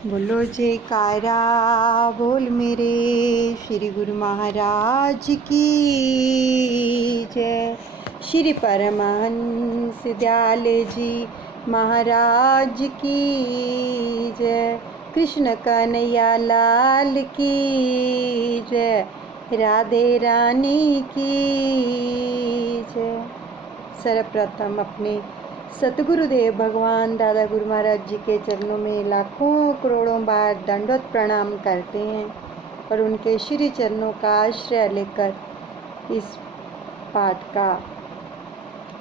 बोलो जयकारा बोल मेरे श्री गुरु महाराज की जय। श्री परमहंस दयाल जी महाराज की जय। कृष्ण कन्हैया लाल की जय। राधे रानी की जय। सर्वप्रथम अपने सतगुरुदेव भगवान दादा गुरु महाराज जी के चरणों में लाखों करोड़ों बार दंडवत प्रणाम करते हैं और उनके श्री चरणों का आश्रय लेकर इस पाठ का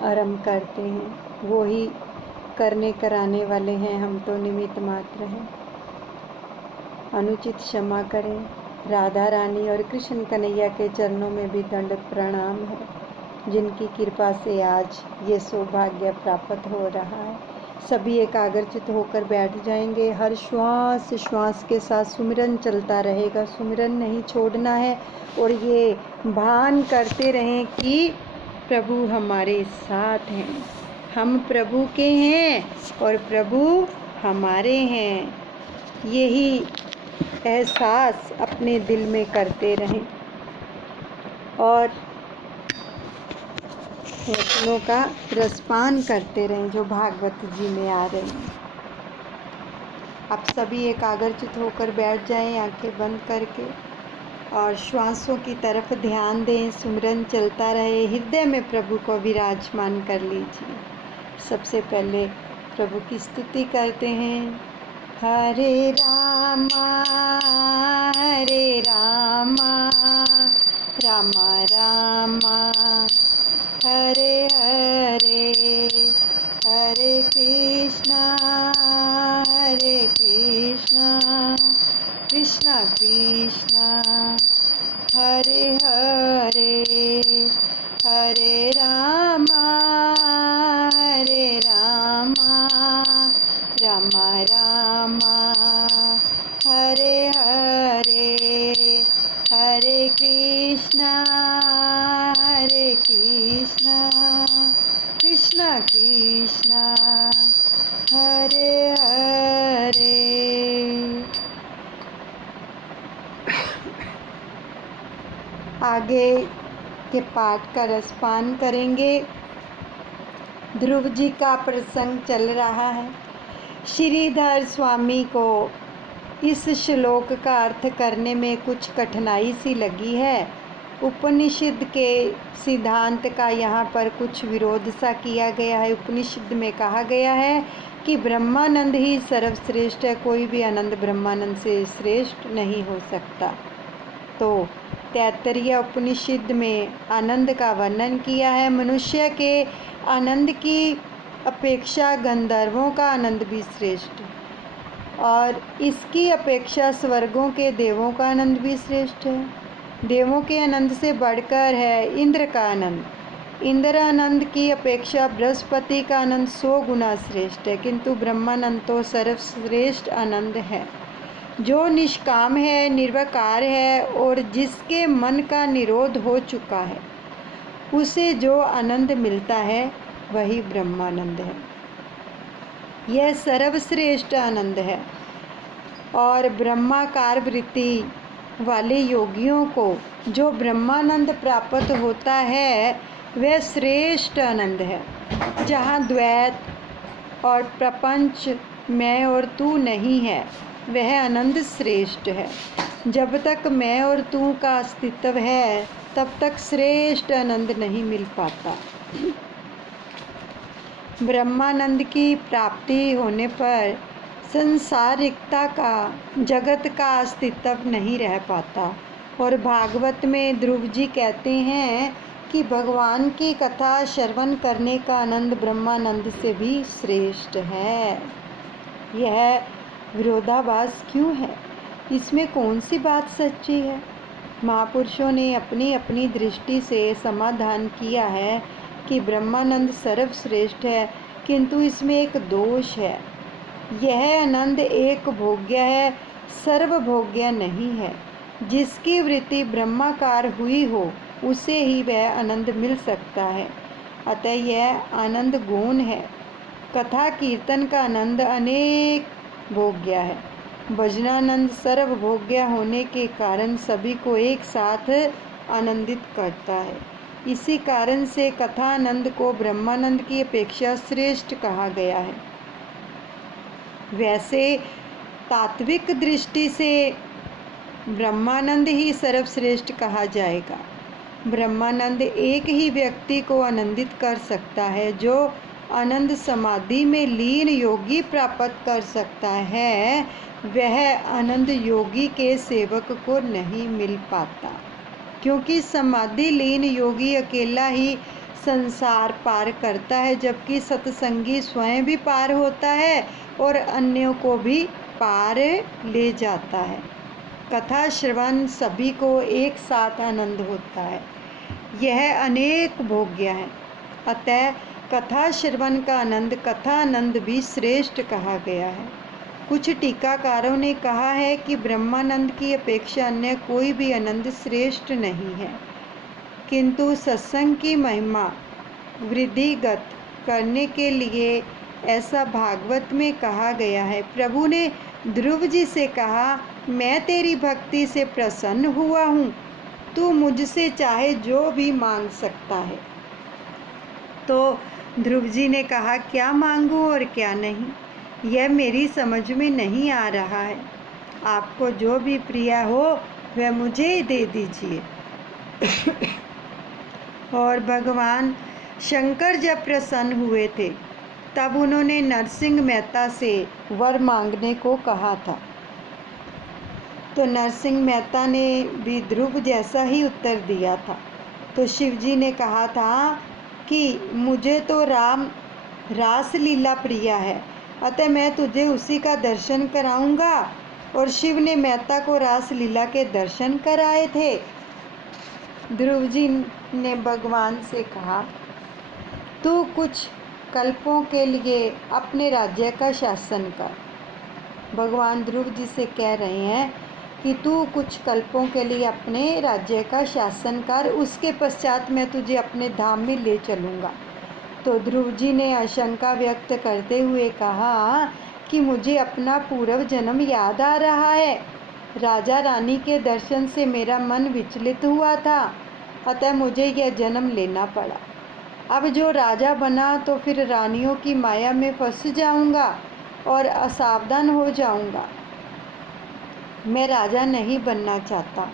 आरंभ करते हैं। वो ही करने कराने वाले हैं, हम तो निमित्त मात्र हैं। अनुचित क्षमा करें। राधा रानी और कृष्ण कन्हैया के चरणों में भी दंडवत प्रणाम है, जिनकी कृपा से आज ये सौभाग्य प्राप्त हो रहा है। सभी एकाग्रचित होकर बैठ जाएंगे। हर श्वास श्वास के साथ सुमिरन चलता रहेगा, सुमिरन नहीं छोड़ना है और ये भान करते रहें कि प्रभु हमारे साथ हैं, हम प्रभु के हैं और प्रभु हमारे हैं। यही एहसास अपने दिल में करते रहें और वचनों का रसपान करते रहें जो भागवत जी में आ रहे हैं। आप सभी एकाग्रचित होकर बैठ जाएं, आंखें बंद करके, और श्वासों की तरफ ध्यान दें। सुमिरन चलता रहे, हृदय में प्रभु को विराजमान कर लीजिए। सबसे पहले प्रभु की स्तुति करते हैं। हरे रामा रामा रामा हरे हरे, हरे कृष्णा कृष्णा कृष्णा हरे हरे, हरे रामा रामा रामा हरे हरे, हरे कृष्णा कृष्णा कृष्णा हरे हरे। आगे के पाठ का रसपान करेंगे। ध्रुव जी का प्रसंग चल रहा है। श्रीधर स्वामी को इस श्लोक का अर्थ करने में कुछ कठिनाई सी लगी है। उपनिषद के सिद्धांत का यहाँ पर कुछ विरोध सा किया गया है। उपनिषद में कहा गया है कि ब्रह्मानंद ही सर्वश्रेष्ठ है, कोई भी आनंद ब्रह्मानंद से श्रेष्ठ नहीं हो सकता। तो तैत्तरीय उपनिषद में आनंद का वर्णन किया है। मनुष्य के आनंद की अपेक्षा गंधर्वों का आनंद भी श्रेष्ठ है, और इसकी अपेक्षा स्वर्गों के देवों का आनंद भी श्रेष्ठ है। देवों के आनंद से बढ़कर है इंद्र का आनंद। इंद्र आनंद की अपेक्षा बृहस्पति का आनंद 100 गुना श्रेष्ठ है, किंतु ब्रह्मानंद तो सर्वश्रेष्ठ आनंद है, जो निष्काम है, निर्विकार है और जिसके मन का निरोध हो चुका है। उसे जो आनंद मिलता है वही ब्रह्मानंद है। यह सर्वश्रेष्ठ आनंद है और ब्रह्माकार वृत्ति वाले योगियों को जो ब्रह्मानंद प्राप्त होता है वह श्रेष्ठ आनंद है, जहाँ द्वैत और प्रपंच, मैं और तू नहीं है, वह आनंद श्रेष्ठ है। जब तक मैं और तू का अस्तित्व है तब तक श्रेष्ठ आनंद नहीं मिल पाता। ब्रह्मानंद की प्राप्ति होने पर संसारिकता का, जगत का अस्तित्व नहीं रह पाता। और भागवत में ध्रुव जी कहते हैं कि भगवान की कथा श्रवण करने का आनंद ब्रह्मानंद से भी श्रेष्ठ है। यह विरोधाभास क्यों है? इसमें कौन सी बात सच्ची है? महापुरुषों ने अपनी अपनी दृष्टि से समाधान किया है कि ब्रह्मानंद सर्वश्रेष्ठ है, किंतु इसमें एक दोष है। यह आनंद एक भोग्य है, सर्वभोग्य नहीं है। जिसकी वृत्ति ब्रह्माकार हुई हो उसे ही वह आनंद मिल सकता है। अतः यह आनंद गौण है। कथा कीर्तन का आनंद अनेक भोग्य है, भजनानंद सर्वभोग्य होने के कारण सभी को एक साथ आनंदित करता है। इसी कारण से कथानंद को ब्रह्मानंद की अपेक्षा श्रेष्ठ कहा गया है। वैसे तात्विक दृष्टि से ब्रह्मानंद ही सर्वश्रेष्ठ कहा जाएगा। ब्रह्मानंद एक ही व्यक्ति को आनंदित कर सकता है। जो आनंद समाधि में लीन योगी प्राप्त कर सकता है, वह आनंद योगी के सेवक को नहीं मिल पाता, क्योंकि समाधि लीन योगी अकेला ही संसार पार करता है, जबकि सत्संगी स्वयं भी पार होता है और अन्यों को भी पार ले जाता है। कथा श्रवण सभी को एक साथ आनंद होता है। यह अनेक भोग्य है। अतः कथा श्रवण का आनंद कथानंद भी श्रेष्ठ कहा गया है। कुछ टीकाकारों ने कहा है कि ब्रह्मानंद की अपेक्षा अन्य कोई भी आनंद श्रेष्ठ नहीं है, किंतु सत्संग की महिमा वृद्धिगत करने के लिए ऐसा भागवत में कहा गया है। प्रभु ने ध्रुव जी से कहा, मैं तेरी भक्ति से प्रसन्न हुआ हूँ, तू मुझसे चाहे जो भी मांग सकता है। तो ध्रुव जी ने कहा, क्या मांगूं और क्या नहीं, यह मेरी समझ में नहीं आ रहा है। आपको जो भी प्रिय हो वह मुझे दे दीजिए। और भगवान शंकर जब प्रसन्न हुए थे, तब उन्होंने नरसिंह मेहता से वर मांगने को कहा था। तो नरसिंह मेहता ने भी ध्रुव जैसा ही उत्तर दिया था। तो शिव जी ने कहा था कि मुझे तो रास लीला प्रिय है, अतः मैं तुझे उसी का दर्शन कराऊंगा। और शिव ने मेहता को रास लीला के दर्शन कराए थे। ध्रुव जी ने भगवान से कहा, तू कुछ कल्पों के लिए अपने राज्य का शासन कर। भगवान ध्रुव जी से कह रहे हैं कि तू कुछ कल्पों के लिए अपने राज्य का शासन कर, उसके पश्चात मैं तुझे अपने धाम में ले चलूँगा। तो ध्रुव जी ने आशंका व्यक्त करते हुए कहा कि मुझे अपना पूर्व जन्म याद आ रहा है। राजा रानी के दर्शन से मेरा मन विचलित हुआ था, अतः मुझे यह जन्म लेना पड़ा। अब जो राजा बना तो फिर रानियों की माया में फंस जाऊंगा और असावधान हो जाऊंगा। मैं राजा नहीं बनना चाहता।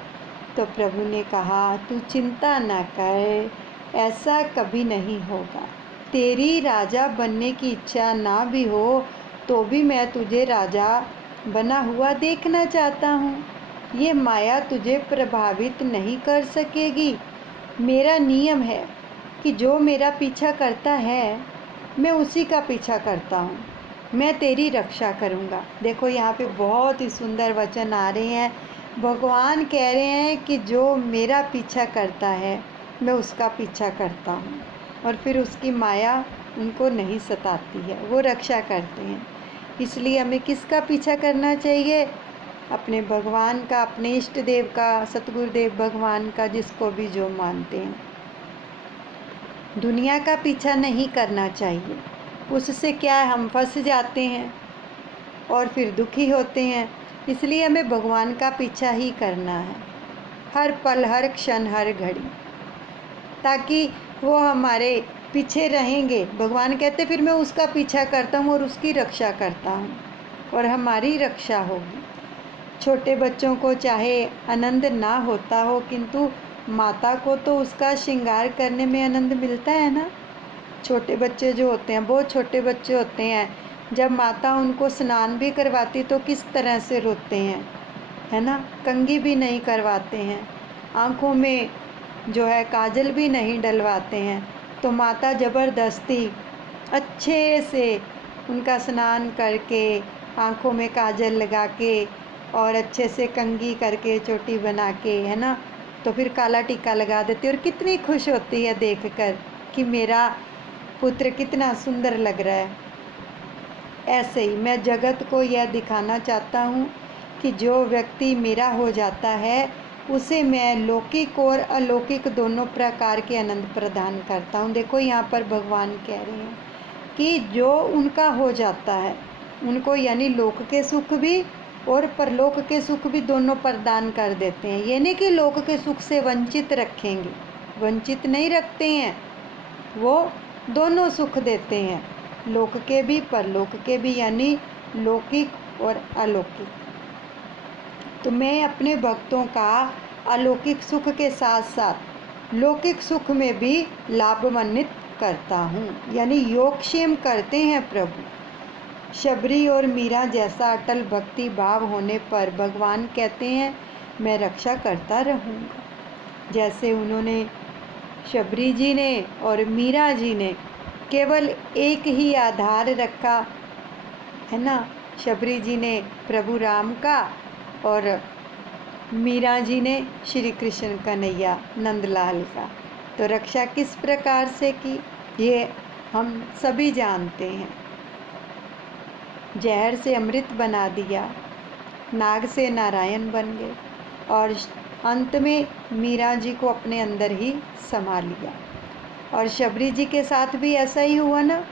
तो प्रभु ने कहा, तू चिंता न कर, ऐसा कभी नहीं होगा। तेरी राजा बनने की इच्छा ना भी हो तो भी मैं तुझे राजा बना हुआ देखना चाहता हूँ। ये माया तुझे प्रभावित नहीं कर सकेगी। मेरा नियम है कि जो मेरा पीछा करता है, मैं उसी का पीछा करता हूँ। मैं तेरी रक्षा करूँगा। देखो यहाँ पे बहुत ही सुंदर वचन आ रहे हैं। भगवान कह रहे हैं कि जो मेरा पीछा करता है, मैं उसका पीछा करता हूँ, और फिर उसकी माया उनको नहीं सताती है, वो रक्षा करते हैं। इसलिए हमें किसका पीछा करना चाहिए? अपने भगवान का, अपने इष्ट देव का, सतगुरुदेव भगवान का, जिसको भी जो मानते हैं। दुनिया का पीछा नहीं करना चाहिए। उससे क्या है, हम फंस जाते हैं और फिर दुखी होते हैं। इसलिए हमें भगवान का पीछा ही करना है, हर पल, हर क्षण, हर घड़ी, ताकि वो हमारे पीछे रहेंगे। भगवान कहते फिर मैं उसका पीछा करता हूँ और उसकी रक्षा करता हूँ, और हमारी रक्षा होगी। छोटे बच्चों को चाहे आनंद ना होता हो, किंतु माता को तो उसका श्रृंगार करने में आनंद मिलता है ना। छोटे बच्चे जो होते हैं, बहुत छोटे बच्चे होते हैं, जब माता उनको स्नान भी करवाती तो किस तरह से रोते हैं, है ना। कंघी भी नहीं करवाते हैं, आँखों में जो है काजल भी नहीं डलवाते हैं, तो माता ज़बरदस्ती अच्छे से उनका स्नान करके, आँखों में काजल लगा के और अच्छे से कंघी करके, चोटी बना के, है ना, तो फिर काला टीका लगा देती है। और कितनी खुश होती है देखकर कि मेरा पुत्र कितना सुंदर लग रहा है। ऐसे ही मैं जगत को यह दिखाना चाहता हूँ कि जो व्यक्ति मेरा हो जाता है, उसे मैं लौकिक और अलौकिक दोनों प्रकार के आनंद प्रदान करता हूँ। देखो यहाँ पर भगवान कह रहे हैं कि जो उनका हो जाता है, उनको यानी लोक के सुख भी और परलोक के सुख भी दोनों प्रदान कर देते हैं। ये नहीं कि लोक के सुख से वंचित रखेंगे, वंचित नहीं रखते हैं, वो दोनों सुख देते हैं, लोक के भी परलोक के भी, यानी लौकिक और अलौकिक। तो मैं अपने भक्तों का अलौकिक सुख के साथ साथ लौकिक सुख में भी लाभान्वित करता हूँ, यानी योगक्षेम करते हैं प्रभु। शबरी और मीरा जैसा अटल भक्ति भाव होने पर भगवान कहते हैं मैं रक्षा करता रहूँगा। जैसे उन्होंने शबरी जी ने और मीरा जी ने केवल एक ही आधार रखा है ना, शबरी जी ने प्रभु राम का और मीरा जी ने श्री कृष्ण कन्हैया नंदलाल का। तो रक्षा किस प्रकार से की ये हम सभी जानते हैं। जहर से अमृत बना दिया, नाग से नारायण बन गए और अंत में मीरा जी को अपने अंदर ही समा लिया। और शबरी जी के साथ भी ऐसा ही हुआ ना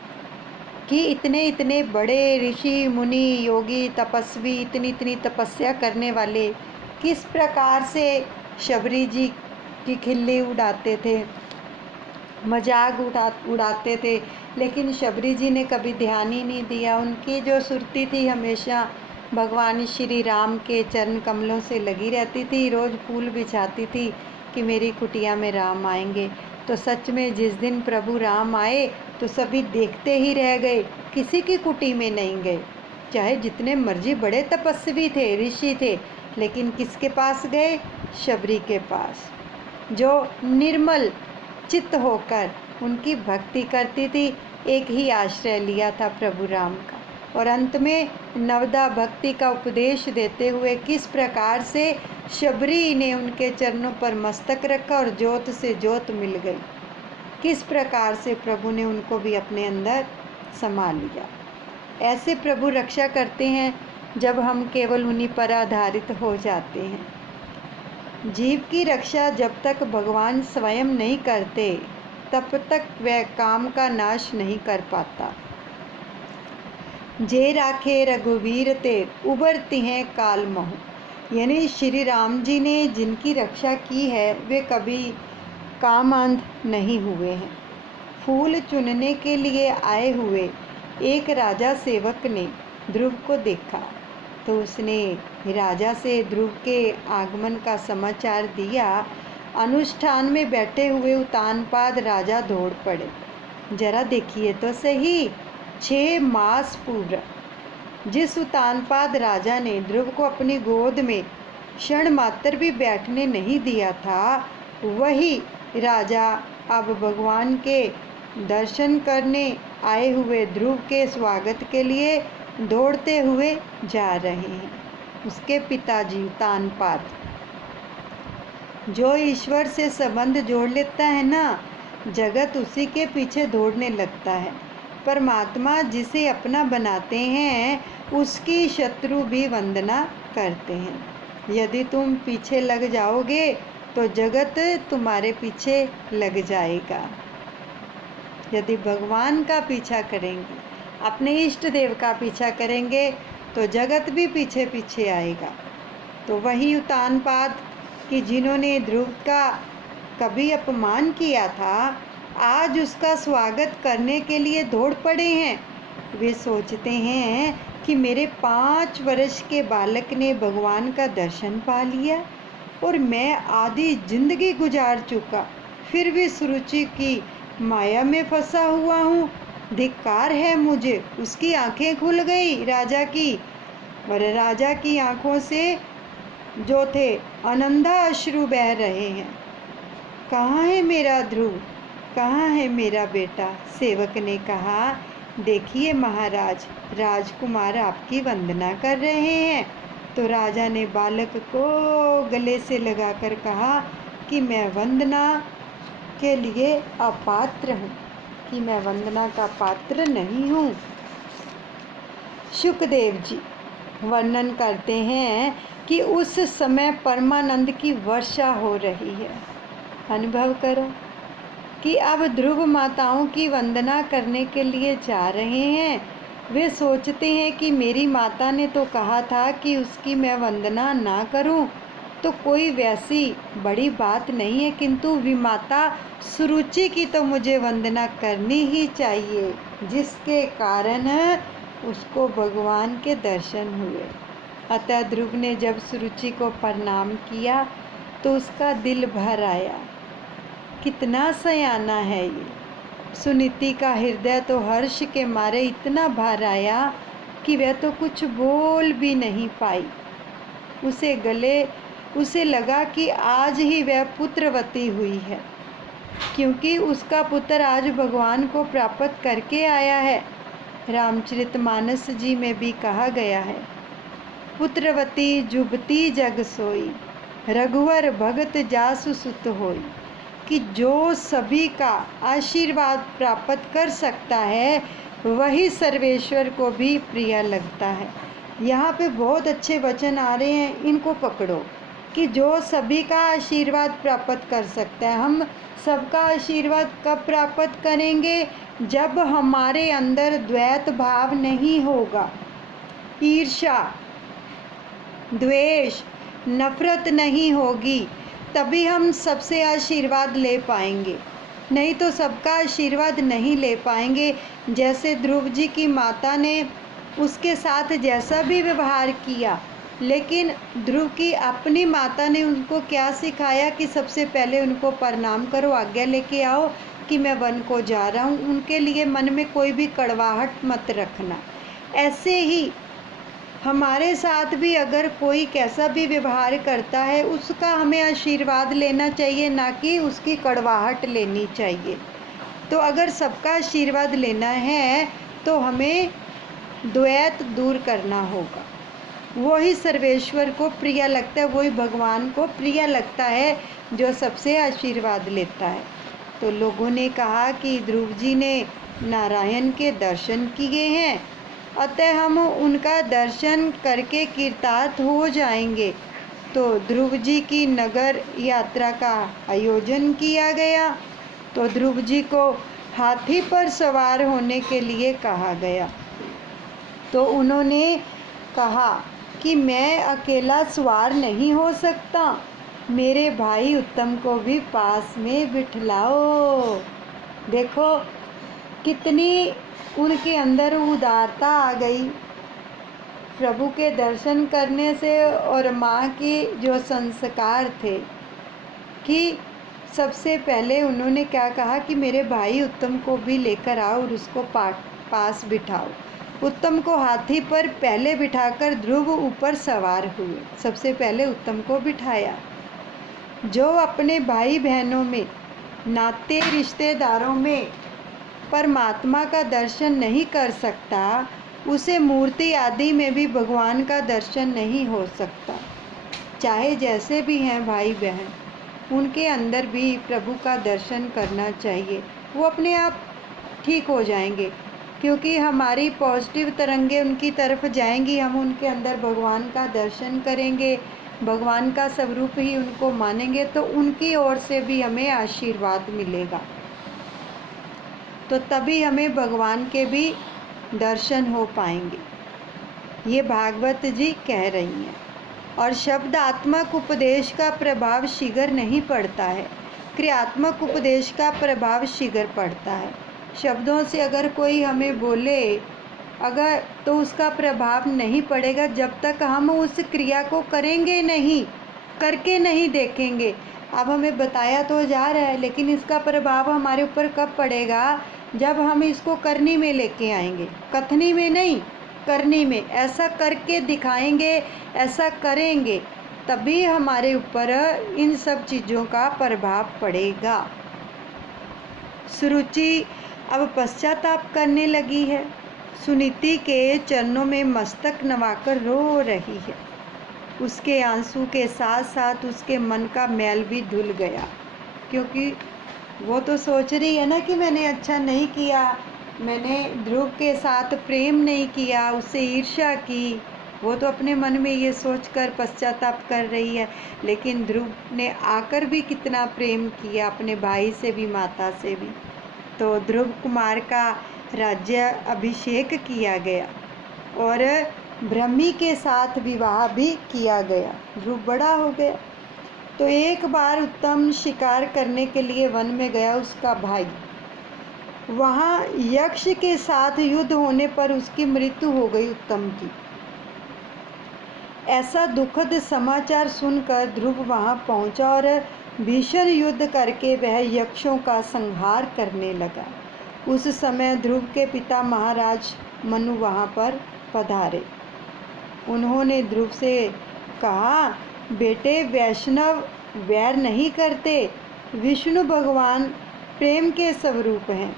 कि इतने इतने बड़े ऋषि मुनि योगी तपस्वी इतनी इतनी तपस्या करने वाले किस प्रकार से शबरी जी की खिल्ली उड़ाते थे, मजाक उड़ाते थे, लेकिन शबरी जी ने कभी ध्यान ही नहीं दिया। उनकी जो सुरती थी हमेशा भगवान श्री राम के चरण कमलों से लगी रहती थी, रोज़ फूल बिछाती थी कि मेरी कुटिया में राम आएंगे। तो सच में जिस दिन प्रभु राम आए तो सभी देखते ही रह गए, किसी की कुटी में नहीं गए, चाहे जितने मर्जी बड़े तपस्वी थे ऋषि थे, लेकिन किसके पास गए? शबरी के पास, जो निर्मल चित्त होकर उनकी भक्ति करती थी। एक ही आश्रय लिया था प्रभु राम का, और अंत में नवदा भक्ति का उपदेश देते हुए किस प्रकार से शबरी ने उनके चरणों पर मस्तक रखा और ज्योत से ज्योत मिल गई, किस प्रकार से प्रभु ने उनको भी अपने अंदर समा लिया। ऐसे प्रभु रक्षा करते हैं जब हम केवल उन्हीं पर आधारित हो जाते हैं। जीव की रक्षा जब तक भगवान स्वयं नहीं करते तब तक वह काम का नाश नहीं कर पाता। जे राखे रघुवीर ते उबरती हैं काल महु, यानी श्री राम जी ने जिनकी रक्षा की है वे कभी कामांध नहीं हुए हैं। फूल चुनने के लिए आए हुए एक राजा सेवक ने ध्रुव को देखा तो उसने राजा से ध्रुव के आगमन का समाचार दिया। अनुष्ठान में बैठे हुए उतानपाद राजा दौड़ पड़े। जरा देखिए तो सही, 6 मास पूर्व जिस उतानपाद राजा ने ध्रुव को अपनी गोद में क्षण मात्र भी बैठने नहीं दिया था, वही राजा अब भगवान के दर्शन करने आए हुए ध्रुव के स्वागत के लिए दौड़ते हुए जा रहे हैं। उसके पिताजी उतानपाद, जो ईश्वर से संबंध जोड़ लेता है ना, जगत उसी के पीछे दौड़ने लगता है। परमात्मा जिसे अपना बनाते हैं उसकी शत्रु भी वंदना करते हैं। यदि तुम पीछे लग जाओगे तो जगत तुम्हारे पीछे लग जाएगा। यदि भगवान का पीछा करेंगे, अपने इष्ट देव का पीछा करेंगे तो जगत भी पीछे पीछे आएगा। तो वही उतानपाद कि जिन्होंने ध्रुव का कभी अपमान किया था, आज उसका स्वागत करने के लिए दौड़ पड़े हैं। वे सोचते हैं कि मेरे 5 वर्ष के बालक ने भगवान का दर्शन पा लिया और मैं आधी जिंदगी गुजार चुका, फिर भी सुरुचि की माया में फंसा हुआ हूँ। धिक्कार है मुझे। उसकी आंखें खुल गई राजा की, और राजा की आंखों से जो थे अनंधा अश्रु बह रहे हैं। कहाँ है मेरा ध्रुव, कहाँ है मेरा बेटा? सेवक ने कहा, देखिए महाराज, राजकुमार आपकी वंदना कर रहे हैं। तो राजा ने बालक को गले से लगाकर कहा कि मैं वंदना के लिए अपात्र हूँ, कि मैं वंदना का पात्र नहीं हूँ। शुकदेव जी वर्णन करते हैं कि उस समय परमानंद की वर्षा हो रही है। अनुभव करो कि अब ध्रुव माताओं की वंदना करने के लिए जा रहे हैं। वे सोचते हैं कि मेरी माता ने तो कहा था कि उसकी मैं वंदना ना करूं, तो कोई वैसी बड़ी बात नहीं है, किंतु विमाता सुरुचि की तो मुझे वंदना करनी ही चाहिए, जिसके कारण उसको भगवान के दर्शन हुए। अतः ध्रुव ने जब सुरुचि को प्रणाम किया तो उसका दिल भर आया। कितना सयाना है ये। सुनीति का हृदय तो हर्ष के मारे इतना भर आया कि वह तो कुछ बोल भी नहीं पाई। उसे लगा कि आज ही वह पुत्रवती हुई है, क्योंकि उसका पुत्र आज भगवान को प्राप्त करके आया है। रामचरितमानस जी में भी कहा गया है, पुत्रवती जुबती जग सोई, रघुवर भगत जासु सुत होई, कि जो सभी का आशीर्वाद प्राप्त कर सकता है वही सर्वेश्वर को भी प्रिय लगता है। यहाँ पे बहुत अच्छे वचन आ रहे हैं, इनको पकड़ो, कि जो सभी का आशीर्वाद प्राप्त कर सकता है। हम सबका आशीर्वाद कब प्राप्त करेंगे? जब हमारे अंदर द्वैत भाव नहीं होगा, ईर्ष्या, द्वेष, नफरत नहीं होगी, तभी हम सबसे आशीर्वाद ले पाएंगे, नहीं तो सबका आशीर्वाद नहीं ले पाएंगे। जैसे ध्रुव जी की माता ने उसके साथ जैसा भी व्यवहार किया, लेकिन ध्रुव की अपनी माता ने उनको क्या सिखाया कि सबसे पहले उनको प्रणाम करो, आज्ञा लेके आओ कि मैं वन को जा रहा हूँ। उनके लिए मन में कोई भी कड़वाहट मत रखना। ऐसे ही हमारे साथ भी अगर कोई कैसा भी व्यवहार करता है, उसका हमें आशीर्वाद लेना चाहिए, ना कि उसकी कड़वाहट लेनी चाहिए। तो अगर सबका आशीर्वाद लेना है तो हमें द्वैत दूर करना होगा। वही सर्वेश्वर को प्रिय लगता है, वही भगवान को प्रिय लगता है जो सबसे आशीर्वाद लेता है। तो लोगों ने कहा कि ध्रुव जी ने नारायण के दर्शन किए हैं, अतः हम उनका दर्शन करके कृतार्थ हो जाएंगे। तो ध्रुव जी की नगर यात्रा का आयोजन किया गया। तो ध्रुव जी को हाथी पर सवार होने के लिए कहा गया। तो उन्होंने कहा कि मैं अकेला सवार नहीं हो सकता, मेरे भाई उत्तम को भी पास में बिठलाओ। देखो कितनी उनके अंदर उदारता आ गई प्रभु के दर्शन करने से। और माँ के जो संस्कार थे कि सबसे पहले उन्होंने क्या कहा कि मेरे भाई उत्तम को भी लेकर आओ और उसको पास बिठाओ। उत्तम को हाथी पर पहले बिठाकर ध्रुव ऊपर सवार हुए। सबसे पहले उत्तम को बिठाया। जो अपने भाई बहनों में, नाते रिश्तेदारों में परमात्मा का दर्शन नहीं कर सकता, उसे मूर्ति आदि में भी भगवान का दर्शन नहीं हो सकता। चाहे जैसे भी हैं भाई बहन, उनके अंदर भी प्रभु का दर्शन करना चाहिए। वो अपने आप ठीक हो जाएंगे, क्योंकि हमारी पॉजिटिव तरंगे उनकी तरफ जाएंगी। हम उनके अंदर भगवान का दर्शन करेंगे, भगवान का स्वरूप ही उनको मानेंगे, तो उनकी ओर से भी हमें आशीर्वाद मिलेगा। तो तभी हमें भगवान के भी दर्शन हो पाएंगे। ये भागवत जी कह रही हैं। और शब्दात्मक उपदेश का प्रभाव शीघ्र नहीं पड़ता है, क्रियात्मक उपदेश का प्रभाव शीघ्र पड़ता है। शब्दों से अगर कोई हमें बोले अगर, तो उसका प्रभाव नहीं पड़ेगा जब तक हम उस क्रिया को करेंगे नहीं, करके नहीं देखेंगे। अब हमें बताया तो जा रहा है, लेकिन इसका प्रभाव हमारे ऊपर कब पड़ेगा? जब हम इसको करनी में लेके आएंगे, कथनी में नहीं, करनी में। ऐसा करके दिखाएंगे, ऐसा करेंगे, तभी हमारे ऊपर इन सब चीज़ों का प्रभाव पड़ेगा। सुरुचि अब पश्चाताप करने लगी है। सुनीति के चरणों में मस्तक नवाकर रो रही है। उसके आंसू के साथ साथ उसके मन का मैल भी धुल गया, क्योंकि वो तो सोच रही है ना कि मैंने अच्छा नहीं किया, मैंने ध्रुव के साथ प्रेम नहीं किया, उससे ईर्ष्या की। वो तो अपने मन में ये सोचकर पश्चाताप कर रही है। लेकिन ध्रुव ने आकर भी कितना प्रेम किया अपने भाई से भी, माता से भी। तो ध्रुव कुमार का राज्य अभिषेक किया गया और ब्रह्मी के साथ विवाह भी किया गया। ध्रुव बड़ा हो गया तो एक बार उत्तम शिकार करने के लिए वन में गया उसका भाई। वहाँ यक्ष के साथ युद्ध होने पर उसकी मृत्यु हो गई उत्तम की। ऐसा दुखद समाचार सुनकर ध्रुव वहाँ पहुँचा और भीषण युद्ध करके वह यक्षों का संहार करने लगा। उस समय ध्रुव के पिता महाराज मनु वहाँ पर पधारे। उन्होंने ध्रुव से कहा, बेटे, वैष्णव वैर नहीं करते। विष्णु भगवान प्रेम के स्वरूप हैं।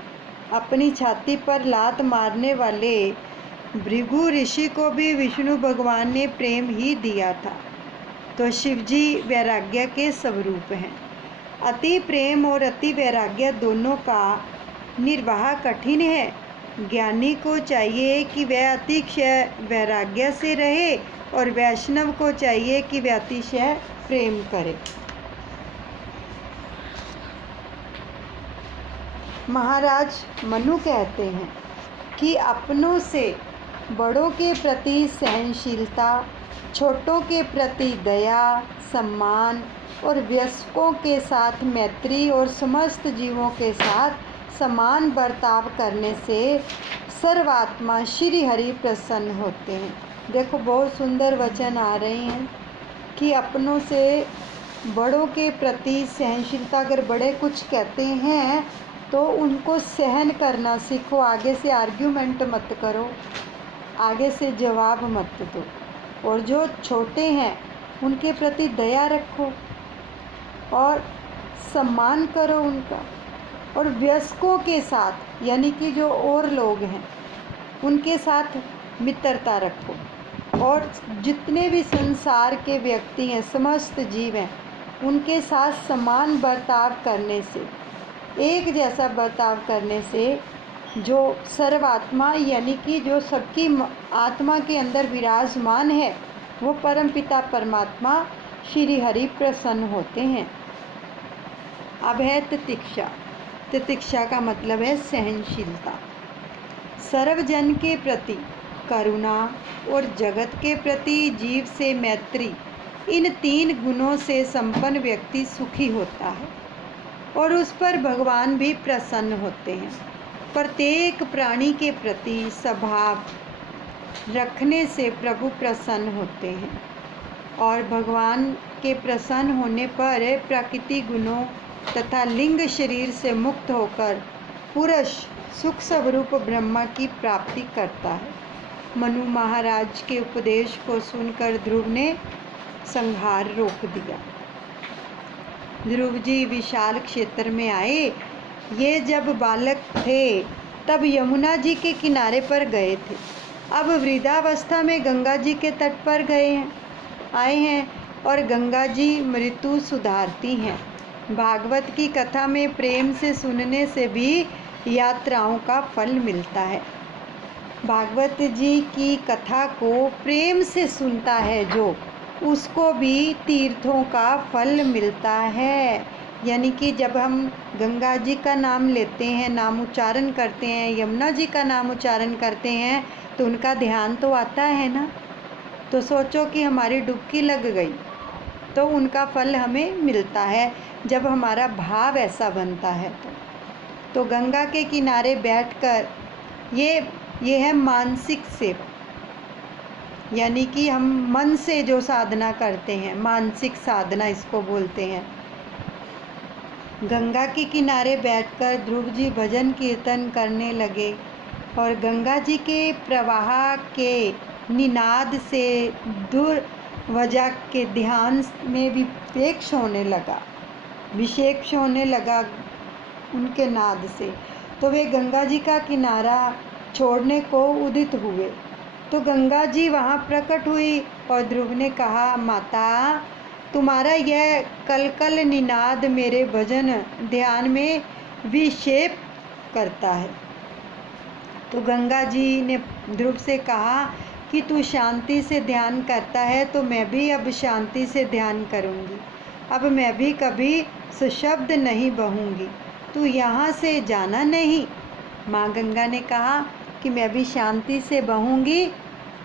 अपनी छाती पर लात मारने वाले भृगु ऋषि को भी विष्णु भगवान ने प्रेम ही दिया था। तो शिवजी वैराग्य के स्वरूप हैं। अति प्रेम और अति वैराग्य दोनों का निर्वाह कठिन है। ज्ञानी को चाहिए कि वह अतिशय वैराग्य से रहे और वैष्णव को चाहिए कि वह अतिशय प्रेम करे। महाराज मनु कहते हैं कि अपनों से बड़ों के प्रति सहनशीलता, छोटों के प्रति दया, सम्मान और वयस्कों के साथ मैत्री और समस्त जीवों के साथ समान बर्ताव करने से सर्वात्मा श्री हरि प्रसन्न होते हैं। देखो, बहुत सुंदर वचन आ रहे हैं कि अपनों से बड़ों के प्रति सहनशीलता। अगर बड़े कुछ कहते हैं तो उनको सहन करना सीखो। आगे से आर्ग्यूमेंट मत करो, आगे से जवाब मत दो। और जो छोटे हैं उनके प्रति दया रखो और सम्मान करो उनका। और वयस्कों के साथ, यानी कि जो और लोग हैं, उनके साथ मित्रता रखो। और जितने भी संसार के व्यक्ति हैं, समस्त जीव हैं, उनके साथ समान बर्ताव करने से, एक जैसा बर्ताव करने से जो सर्वात्मा, यानी कि जो सबकी आत्मा के अंदर विराजमान है, वो परमपिता परमात्मा श्री हरि प्रसन्न होते हैं। अब है तितिक्षा। तितिक्षा का मतलब है सहनशीलता। सर्वजन के प्रति करुणा और जगत के प्रति जीव से मैत्री, इन 3 गुणों से संपन्न व्यक्ति सुखी होता है और उस पर भगवान भी प्रसन्न होते हैं। प्रत्येक प्राणी के प्रति स्वभाव रखने से प्रभु प्रसन्न होते हैं और भगवान के प्रसन्न होने पर प्रकृति गुणों तथा लिंग शरीर से मुक्त होकर पुरुष सुख स्वरूप ब्रह्मा की प्राप्ति करता है। मनु महाराज के उपदेश को सुनकर ध्रुव ने संहार रोक दिया। ध्रुव जी विशाल क्षेत्र में आए। ये जब बालक थे तब यमुना जी के किनारे पर गए थे। अब वृद्धावस्था में गंगा जी के तट पर आए हैं और गंगा जी मृत्यु सुधारती हैं। भागवत की कथा में प्रेम से सुनने से भी यात्राओं का फल मिलता है। भागवत जी की कथा को प्रेम से सुनता है जो, उसको भी तीर्थों का फल मिलता है। यानी कि जब हम गंगा जी का नाम लेते हैं, नाम उच्चारण करते हैं, यमुना जी का नाम उच्चारण करते हैं, तो उनका ध्यान तो आता है ना। तो सोचो कि हमारी डुबकी लग गई तो उनका फल हमें मिलता है जब हमारा भाव ऐसा बनता है। तो गंगा के किनारे बैठकर ये है मानसिक सेवा, यानी कि हम मन से जो साधना करते हैं, मानसिक साधना इसको बोलते हैं। गंगा के किनारे बैठकर ध्रुव जी भजन कीर्तन करने लगे और गंगा जी के प्रवाह के निनाद से दुर्वजा के ध्यान में विक्षेप होने लगा उनके नाद से। तो वे गंगा जी का किनारा छोड़ने को उदित हुए। तो गंगा जी वहाँ प्रकट हुई और ध्रुव ने कहा, माता, तुम्हारा यह कलकल निनाद मेरे भजन ध्यान में विक्षेप करता है। तो गंगा जी ने ध्रुव से कहा कि तू शांति से ध्यान करता है तो मैं भी अब शांति से ध्यान करूँगी। अब मैं भी कभी सशब्द नहीं बहूँगी। तू यहाँ से जाना नहीं, माँ गंगा ने कहा कि मैं भी शांति से बहूँगी,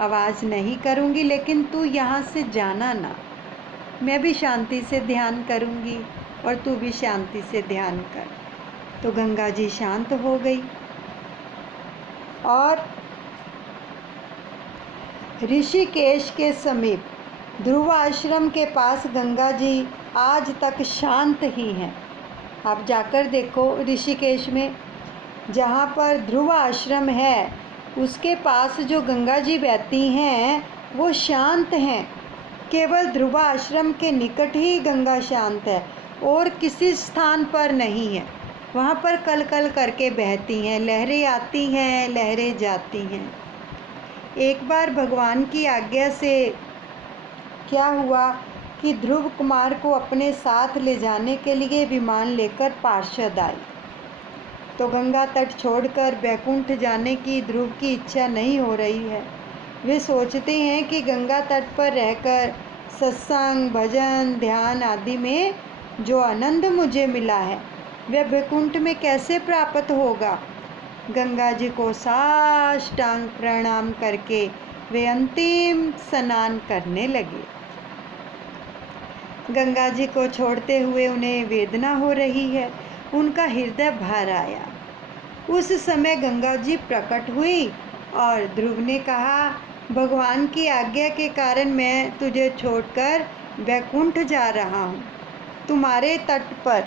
आवाज़ नहीं करूँगी, लेकिन तू यहाँ से जाना ना। मैं भी शांति से ध्यान करूँगी और तू भी शांति से ध्यान कर। तो गंगा जी शांत हो गई और ऋषिकेश के समीप ध्रुव आश्रम के पास गंगा जी आज तक शांत ही हैं। आप जाकर देखो, ऋषिकेश में जहाँ पर ध्रुव आश्रम है उसके पास जो गंगा जी बहती हैं वो शांत हैं। केवल ध्रुव आश्रम के निकट ही गंगा शांत है और किसी स्थान पर नहीं है। वहाँ पर कल कल करके बहती हैं, लहरें आती हैं, लहरें जाती हैं। एक बार भगवान की आज्ञा से क्या हुआ कि ध्रुव कुमार को अपने साथ ले जाने के लिए विमान लेकर पार्षद आई। तो गंगा तट छोड़कर बैकुंठ जाने की ध्रुव की इच्छा नहीं हो रही है। वे सोचते हैं कि गंगा तट पर रहकर सत्संग, भजन, ध्यान आदि में जो आनंद मुझे मिला है वह बैकुंठ में कैसे प्राप्त होगा। गंगा जी को साष्टांग प्रणाम करके वे अंतिम स्नान करने लगे। गंगा जी को छोड़ते हुए उन्हें वेदना हो रही है, उनका हृदय भर आया। उस समय गंगा जी प्रकट हुई और ध्रुव ने कहा, भगवान की आज्ञा के कारण मैं तुझे छोड़कर बैकुंठ जा रहा हूँ। तुम्हारे तट पर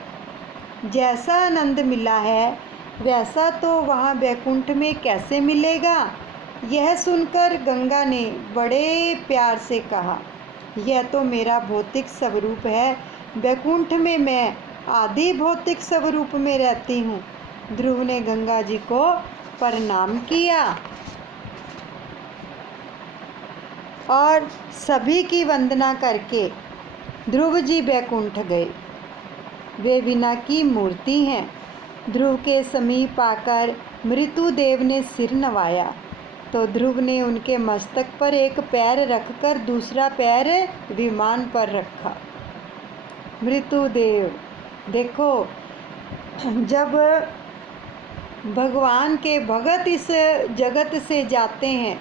जैसा आनंद मिला है वैसा तो वहाँ बैकुंठ में कैसे मिलेगा। यह सुनकर गंगा ने बड़े प्यार से कहा, यह तो मेरा भौतिक स्वरूप है, बैकुंठ में मैं आदि भौतिक स्वरूप में रहती हूँ। ध्रुव ने गंगा जी को प्रणाम किया और सभी की वंदना करके ध्रुव जी बैकुंठ गए। वे विना की मूर्ति हैं। ध्रुव के समीप आकर मृत्युदेव ने सिर नवाया तो ध्रुव ने उनके मस्तक पर एक पैर रखकर दूसरा पैर विमान पर रखा। मृत्युदेव देखो, जब भगवान के भगत इस जगत से जाते हैं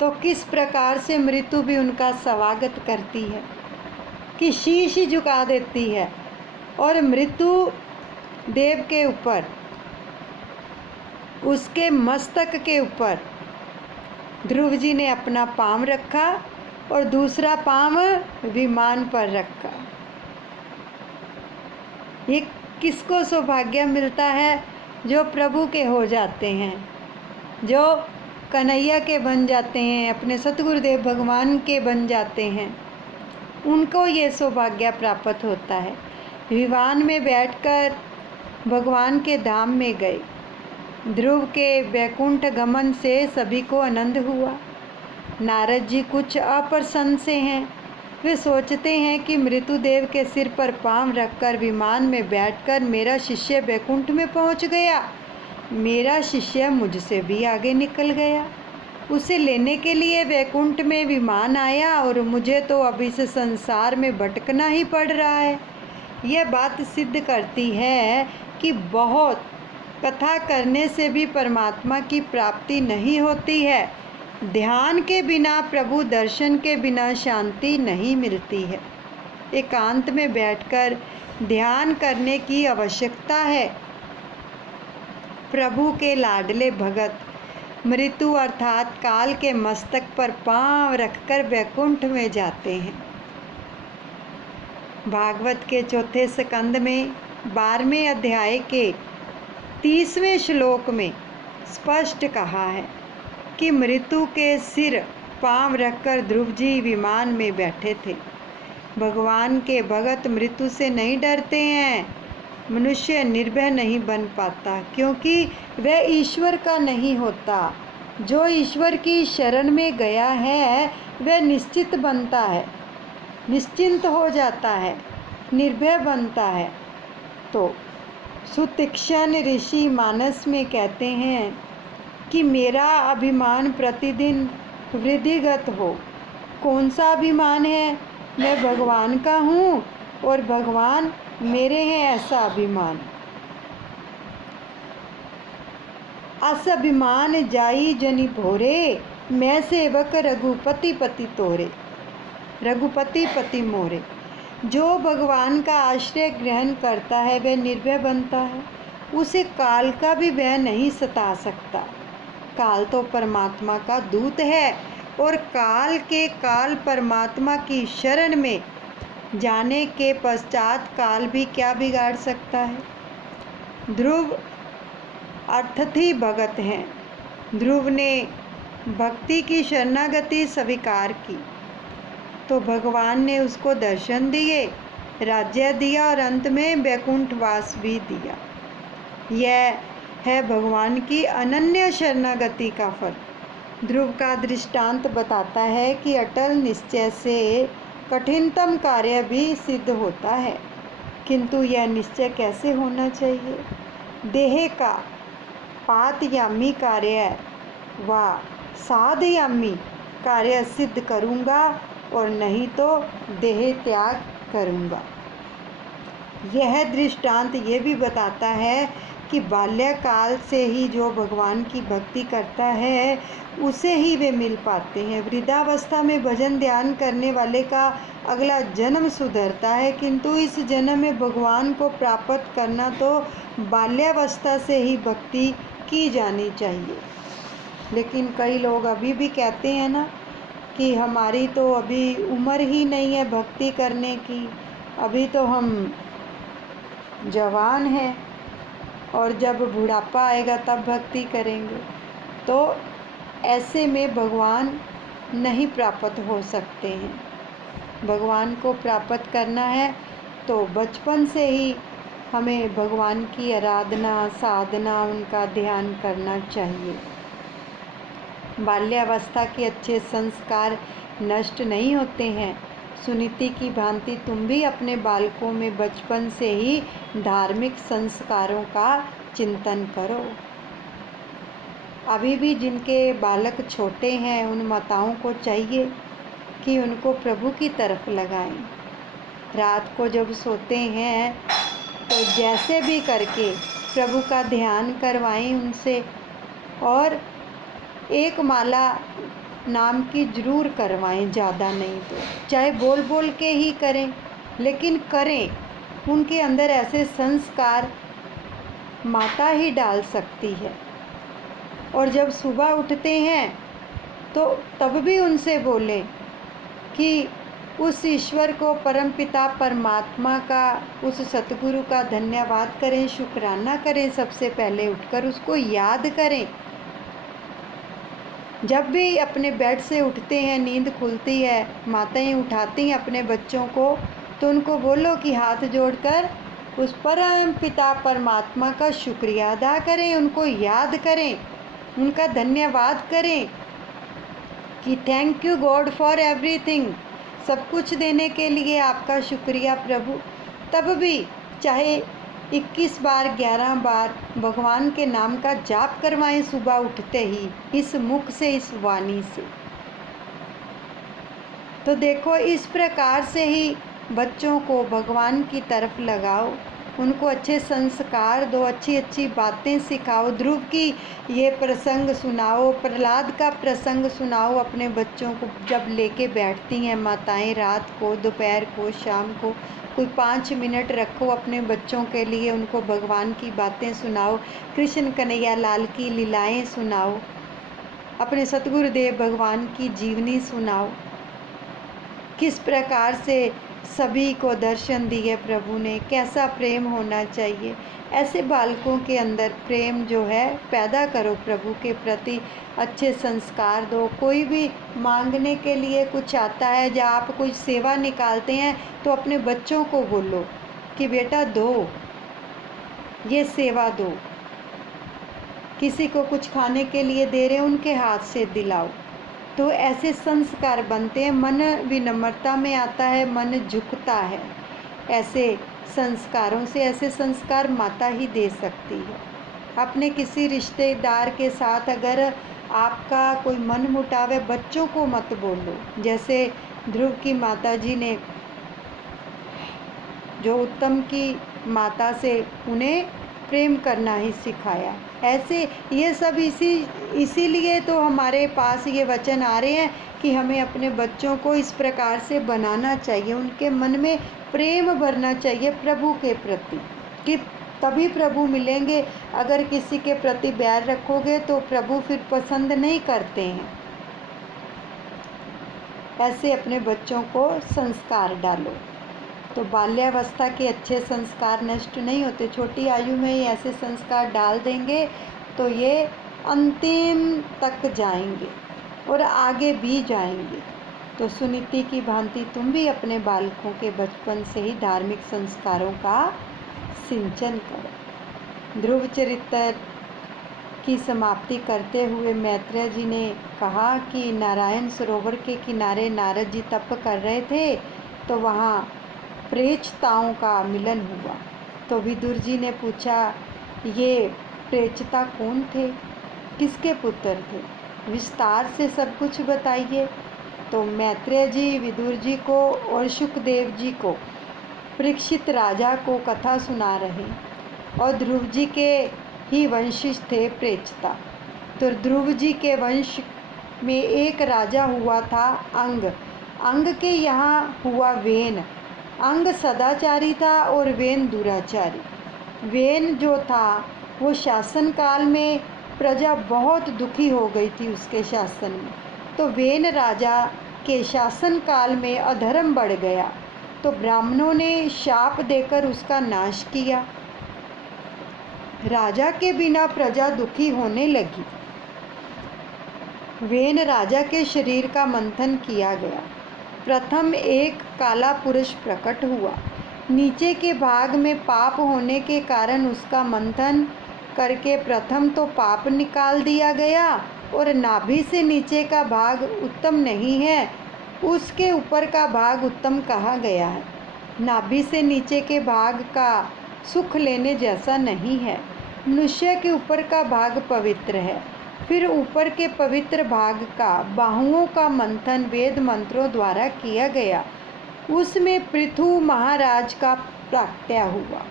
तो किस प्रकार से मृत्यु भी उनका स्वागत करती है, कि शीश झुका देती है। और मृत्यु देव के ऊपर, उसके मस्तक के ऊपर ध्रुव जी ने अपना पाँव रखा और दूसरा पाँव विमान पर रखा। ये किसको सौभाग्य मिलता है? जो प्रभु के हो जाते हैं, जो कन्हैया के बन जाते हैं, अपने सतगुरुदेव भगवान के बन जाते हैं, उनको ये सौभाग्य प्राप्त होता है। विमान में बैठकर भगवान के धाम में गए। ध्रुव के बैकुंठ गमन से सभी को आनंद हुआ। नारद जी कुछ अप्रसन्न से हैं। वे सोचते हैं कि मृत्युदेव के सिर पर पाँव रखकर विमान में बैठकर मेरा शिष्य बैकुंठ में पहुंच गया, मेरा शिष्य मुझसे भी आगे निकल गया। उसे लेने के लिए बैकुंठ में विमान आया और मुझे तो अब इस संसार में भटकना ही पड़ रहा है। यह बात सिद्ध करती है कि बहुत कथा करने से भी परमात्मा की प्राप्ति नहीं होती है। ध्यान के बिना, प्रभु दर्शन के बिना शांति नहीं मिलती है। एकांत में बैठकर ध्यान करने की आवश्यकता है। प्रभु के लाडले भगत मृत्यु अर्थात काल के मस्तक पर पांव रखकर वैकुंठ में जाते हैं। भागवत के चौथे स्कंद में 12वें अध्याय के 30वें श्लोक में स्पष्ट कहा है कि मृत्यु के सिर पांव रखकर ध्रुव जी विमान में बैठे थे। भगवान के भगत मृत्यु से नहीं डरते हैं। मनुष्य निर्भय नहीं बन पाता क्योंकि वह ईश्वर का नहीं होता। जो ईश्वर की शरण में गया है वह निश्चित बनता है, निश्चिंत हो जाता है, निर्भय बनता है। तो सुतीक्ष्ण ऋषि मानस में कहते हैं कि मेरा अभिमान प्रतिदिन वृद्धिगत हो। कौन सा अभिमान है? मैं भगवान का हूँ और भगवान मेरे हैं, ऐसा अभिमान। अस अभिमान जाई जनि भोरे, मैं सेवक रघुपति पति तोरे। रघुपति पति मोरे। जो भगवान का आश्रय ग्रहण करता है वह निर्भय बनता है, उसे काल का भी भय नहीं सता सकता। काल तो परमात्मा का दूत है और काल परमात्मा की शरण में जाने के पश्चात काल भी क्या बिगाड़ सकता है। ध्रुव अर्थाथी भगत हैं। ध्रुव ने भक्ति की शरणागति स्वीकार की तो भगवान ने उसको दर्शन दिए, राज्य दिया और अंत में वैकुंठवास भी दिया। यह है भगवान की अनन्य शरणागति का फल। ध्रुव का दृष्टांत बताता है कि अटल निश्चय से कठिनतम कार्य भी सिद्ध होता है, किंतु यह निश्चय कैसे होना चाहिए? देह का पातयामी कार्य व साधयामी कार्य सिद्ध करूँगा और नहीं तो देह त्याग करूँगा। यह दृष्टांत ये भी बताता है कि बाल्यकाल से ही जो भगवान की भक्ति करता है उसे ही वे मिल पाते हैं। वृद्धावस्था में भजन ध्यान करने वाले का अगला जन्म सुधरता है, किंतु इस जन्म में भगवान को प्राप्त करना तो बाल्यावस्था से ही भक्ति की जानी चाहिए। लेकिन कई लोग अभी भी कहते हैं ना कि हमारी तो अभी उम्र ही नहीं है भक्ति करने की, अभी तो हम जवान हैं और जब बुढ़ापा आएगा तब भक्ति करेंगे। तो ऐसे में भगवान नहीं प्राप्त हो सकते हैं। भगवान को प्राप्त करना है तो बचपन से ही हमें भगवान की आराधना साधना उनका ध्यान करना चाहिए। बाल्यावस्था के अच्छे संस्कार नष्ट नहीं होते हैं। सुनीति की भांति तुम भी अपने बालकों में बचपन से ही धार्मिक संस्कारों का चिंतन करो। अभी भी जिनके बालक छोटे हैं उन माताओं को चाहिए कि उनको प्रभु की तरफ लगाएं। रात को जब सोते हैं तो जैसे भी करके प्रभु का ध्यान करवाएं उनसे, और एक माला नाम की ज़रूर करवाएं, ज़्यादा नहीं तो चाहे बोल बोल के ही करें, लेकिन करें। उनके अंदर ऐसे संस्कार माता ही डाल सकती है। और जब सुबह उठते हैं तो तब भी उनसे बोलें कि उस ईश्वर को, परमपिता परमात्मा का, उस सतगुरु का धन्यवाद करें, शुक्राना करें। सबसे पहले उठकर उसको याद करें। जब भी अपने बेड से उठते हैं, नींद खुलती है, माताएं उठाती हैं अपने बच्चों को, तो उनको बोलो कि हाथ जोड़कर उस परम पिता परमात्मा का शुक्रिया अदा करें, उनको याद करें, उनका धन्यवाद करें कि thank you God for everything, सब कुछ देने के लिए आपका शुक्रिया प्रभु। तब भी चाहे 21 बार 11 बार भगवान के नाम का जाप करवाएं सुबह उठते ही, इस मुख से, इस वाणी से। तो देखो, इस प्रकार से ही बच्चों को भगवान की तरफ लगाओ, उनको अच्छे संस्कार दो, अच्छी अच्छी बातें सिखाओ। ध्रुव की ये प्रसंग सुनाओ, प्रहलाद का प्रसंग सुनाओ अपने बच्चों को। जब लेके बैठती हैं माताएं, रात को, दोपहर को, शाम को, कोई 5 मिनट रखो अपने बच्चों के लिए, उनको भगवान की बातें सुनाओ, कृष्ण कन्हैया लाल की लीलाएं सुनाओ, अपने सतगुरुदेव भगवान की जीवनी सुनाओ, किस प्रकार से सभी को दर्शन दिए प्रभु ने, कैसा प्रेम होना चाहिए। ऐसे बालकों के अंदर प्रेम जो है पैदा करो, प्रभु के प्रति अच्छे संस्कार दो। कोई भी मांगने के लिए कुछ आता है, या आप कोई सेवा निकालते हैं तो अपने बच्चों को बोलो कि बेटा दो, ये सेवा दो। किसी को कुछ खाने के लिए दे रहे, उनके हाथ से दिलाओ। तो ऐसे संस्कार बनते हैं, मन विनम्रता में आता है, मन झुकता है। ऐसे संस्कारों से, ऐसे संस्कार माता ही दे सकती है। अपने किसी रिश्तेदार के साथ अगर आपका कोई मन मुटाव है, बच्चों को मत बोलो। जैसे ध्रुव की माता जी ने, जो उत्तम की माता से उन्हें प्रेम करना ही सिखाया। ऐसे ये सब इसीलिए तो हमारे पास ये वचन आ रहे हैं कि हमें अपने बच्चों को इस प्रकार से बनाना चाहिए, उनके मन में प्रेम भरना चाहिए प्रभु के प्रति, कि तभी प्रभु मिलेंगे। अगर किसी के प्रति बैर रखोगे तो प्रभु फिर पसंद नहीं करते हैं। ऐसे अपने बच्चों को संस्कार डालो। तो बाल्यावस्था के अच्छे संस्कार नष्ट नहीं होते, छोटी आयु में ही ऐसे संस्कार डाल देंगे तो ये अंतिम तक जाएंगे और आगे भी जाएंगे। तो सुनीति की भांति तुम भी अपने बालकों के बचपन से ही धार्मिक संस्कारों का सिंचन करो। ध्रुव चरित्र की समाप्ति करते हुए मैत्रेय जी ने कहा कि नारायण सरोवर के किनारे नारद जी तप कर रहे थे, तो वहाँ प्रेचताओं का मिलन हुआ। तो विदुर जी ने पूछा, ये प्रेचता कौन थे, किसके पुत्र थे, विस्तार से सब कुछ बताइए। तो मैत्रेय जी विदुर जी को और सुखदेव जी को परीक्षित राजा को कथा सुना रहे, और ध्रुव जी के ही वंशिज थे प्रेचता। तो ध्रुव जी के वंश में एक राजा हुआ था अंग। अंग के यहाँ हुआ वेन। अंग सदाचारी था और वेन दुराचारी। वेन जो था वो शासन काल में प्रजा बहुत दुखी हो गई थी उसके शासन में। तो वेन राजा के शासन काल में अधर्म बढ़ गया, तो ब्राह्मणों ने शाप देकर उसका नाश किया। राजा के बिना प्रजा दुखी होने लगी। वेन राजा के शरीर का मंथन किया गया। प्रथम एक काला पुरुष प्रकट हुआ। नीचे के भाग में पाप होने के कारण उसका मंथन करके प्रथम तो पाप निकाल दिया गया, और नाभि से नीचे का भाग उत्तम नहीं है, उसके ऊपर का भाग उत्तम कहा गया है। नाभि से नीचे के भाग का सुख लेने जैसा नहीं है। मनुष्य के ऊपर का भाग पवित्र है। फिर ऊपर के पवित्र भाग का बाहुओं का मंथन वेद मंत्रों द्वारा किया गया। उसमें पृथु महाराज का प्राकट्य हुआ।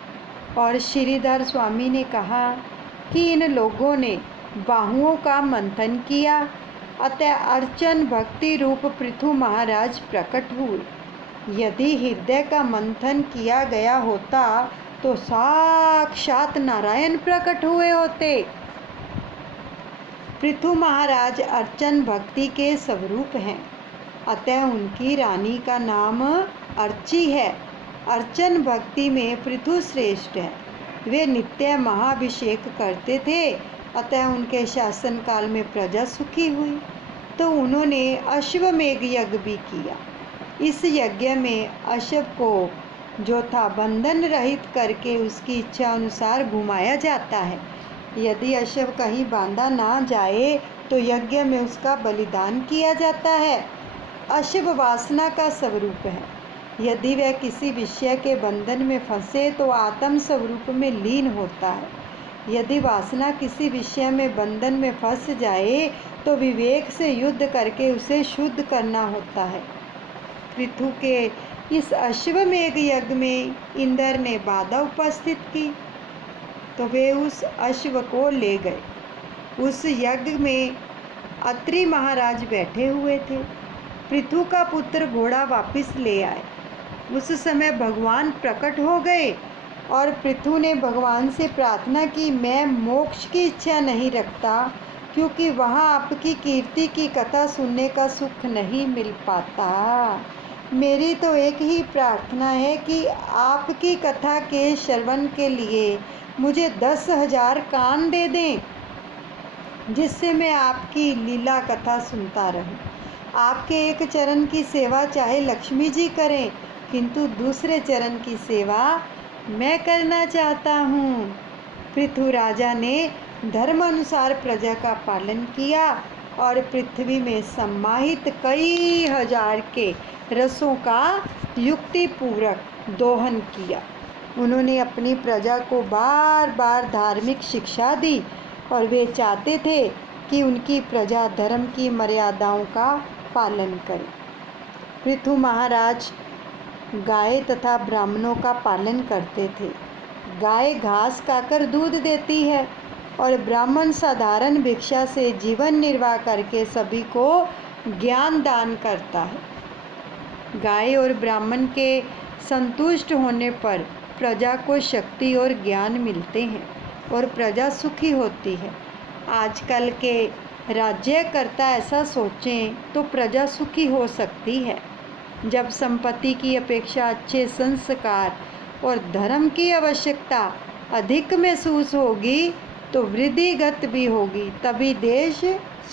और श्रीधर स्वामी ने कहा कि इन लोगों ने बाहुओं का मंथन किया, अतः अर्चन भक्ति रूप पृथु महाराज प्रकट हुए। यदि हृदय का मंथन किया गया होता तो साक्षात नारायण प्रकट हुए होते। पृथु महाराज अर्चन भक्ति के स्वरूप हैं, अतः उनकी रानी का नाम अर्ची है। अर्चन भक्ति में पृथु श्रेष्ठ है। वे नित्य महाभिषेक करते थे, अतः उनके शासन काल में प्रजा सुखी हुई। तो उन्होंने अश्वमेघ यज्ञ भी किया। इस यज्ञ में अश्व को जो था बंधन रहित करके उसकी इच्छा अनुसार घुमाया जाता है। यदि अश्व कहीं बांधा ना जाए तो यज्ञ में उसका बलिदान किया जाता है। अश्व वासना का स्वरूप है। यदि वह किसी विषय के बंधन में फंसे तो आत्म स्वरूप में लीन होता है। यदि वासना किसी विषय में बंधन में फंस जाए तो विवेक से युद्ध करके उसे शुद्ध करना होता है। पृथु के इस अश्वमेघ यज्ञ में इंद्र ने बाधा उपस्थित की, तो वे उस अश्व को ले गए। उस यज्ञ में अत्रि महाराज बैठे हुए थे। पृथु का पुत्र घोड़ा वापस ले आए। उस समय भगवान प्रकट हो गए और पृथु ने भगवान से प्रार्थना की, मैं मोक्ष की इच्छा नहीं रखता, क्योंकि वहाँ आपकी कीर्ति की कथा सुनने का सुख नहीं मिल पाता। मेरी तो एक ही प्रार्थना है कि आपकी कथा के श्रवण के लिए मुझे 10,000 कान दे दें, जिससे मैं आपकी लीला कथा सुनता रहूं। आपके एक चरण की सेवा चाहे लक्ष्मी जी करें, किंतु दूसरे चरण की सेवा मैं करना चाहता हूँ। पृथु राजा ने धर्म अनुसार प्रजा का पालन किया और पृथ्वी में सम्माहित कई हजार के रसों का युक्तिपूर्वक दोहन किया। उन्होंने अपनी प्रजा को बार बार धार्मिक शिक्षा दी और वे चाहते थे कि उनकी प्रजा धर्म की मर्यादाओं का पालन करे। पृथु महाराज गाय तथा ब्राह्मणों का पालन करते थे। गाय घास खाकर दूध देती है और ब्राह्मण साधारण भिक्षा से जीवन निर्वाह करके सभी को ज्ञान दान करता है। गाय और ब्राह्मण के संतुष्ट होने पर प्रजा को शक्ति और ज्ञान मिलते हैं और प्रजा सुखी होती है। आजकल के राज्यकर्ता ऐसा सोचें तो प्रजा सुखी हो सकती है। जब संपत्ति की अपेक्षा अच्छे संस्कार और धर्म की आवश्यकता अधिक महसूस होगी तो वृद्धिगत भी होगी, तभी देश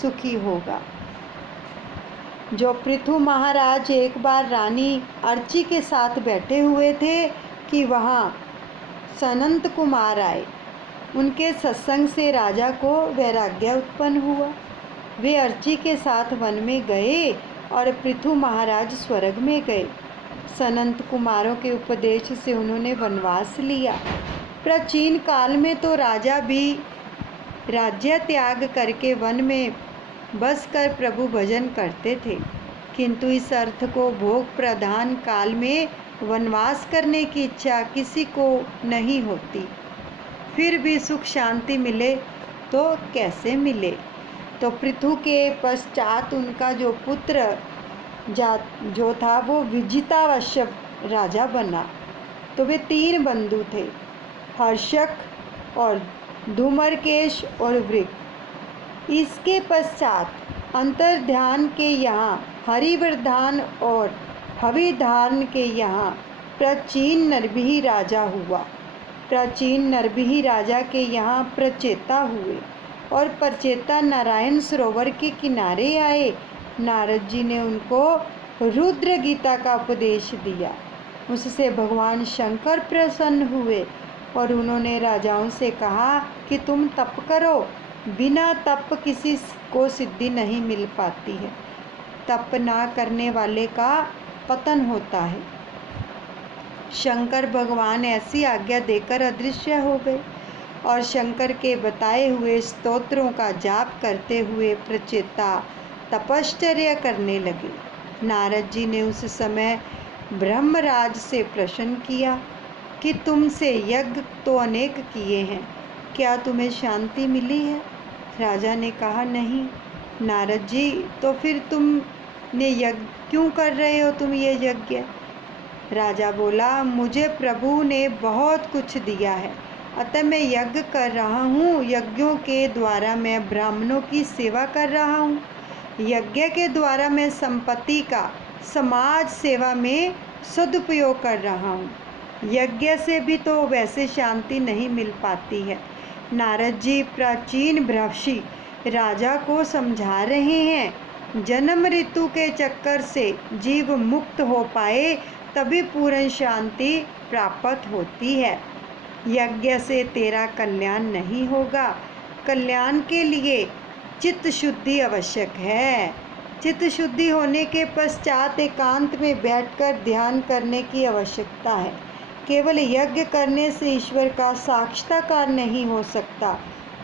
सुखी होगा। जो पृथु महाराज एक बार रानी अर्ची के साथ बैठे हुए थे कि वहाँ सनंत कुमार आए। उनके सत्संग से राजा को वैराग्य उत्पन्न हुआ। वे अर्ची के साथ वन में गए और पृथु महाराज स्वर्ग में गए। सनंत कुमारों के उपदेश से उन्होंने वनवास लिया। प्राचीन काल में तो राजा भी राज्य त्याग करके वन में बसकर प्रभु भजन करते थे, किंतु इस अर्थ को भोग प्रधान काल में वनवास करने की इच्छा किसी को नहीं होती। फिर भी सुख शांति मिले तो कैसे मिले। तो पृथु के पश्चात उनका जो पुत्र जो था वो विजितावश्य राजा बना। तो वे 3 बंधु थे, हर्षक और धूमरकेश और वृक। इसके पश्चात अंतर्ध्यान के यहाँ हरिवर्धान और हविधारण के यहाँ प्राचीन नरभिही राजा हुआ। प्राचीन नरभिही राजा के यहाँ प्रचेता हुए और प्रचेता नारायण सरोवर के किनारे आए। नारद जी ने उनको रुद्र गीता का उपदेश दिया। उससे भगवान शंकर प्रसन्न हुए और उन्होंने राजाओं से कहा कि तुम तप करो, बिना तप किसी को सिद्धि नहीं मिल पाती है। तप ना करने वाले का पतन होता है। शंकर भगवान ऐसी आज्ञा देकर अदृश्य हो गए और शंकर के बताए हुए स्तोत्रों का जाप करते हुए प्रचेता तपश्चर्या करने लगे। नारद जी ने उस समय ब्रह्मराज से प्रश्न किया कि तुमसे यज्ञ तो अनेक किए हैं, क्या तुम्हें शांति मिली है? राजा ने कहा नहीं। नारद जी, तो फिर तुमने यज्ञ क्यों कर रहे हो तुम ये यज्ञ? राजा बोला, मुझे प्रभु ने बहुत कुछ दिया है, अतः मैं यज्ञ कर रहा हूँ। यज्ञों के द्वारा मैं ब्राह्मणों की सेवा कर रहा हूँ। यज्ञ के द्वारा मैं संपत्ति का समाज सेवा में सदुपयोग कर रहा हूँ। यज्ञ से भी तो वैसे शांति नहीं मिल पाती है। नारद जी प्राचीन ब्रह्मषि राजा को समझा रहे हैं, जन्म ऋतु के चक्कर से जीव मुक्त हो पाए तभी पूर्ण शांति प्राप्त होती है। यज्ञ से तेरा कल्याण नहीं होगा। कल्याण के लिए चित्त शुद्धि आवश्यक है। चित्त शुद्धि होने के पश्चात एकांत में बैठकर ध्यान करने की आवश्यकता है। केवल यज्ञ करने से ईश्वर का साक्षात्कार नहीं हो सकता।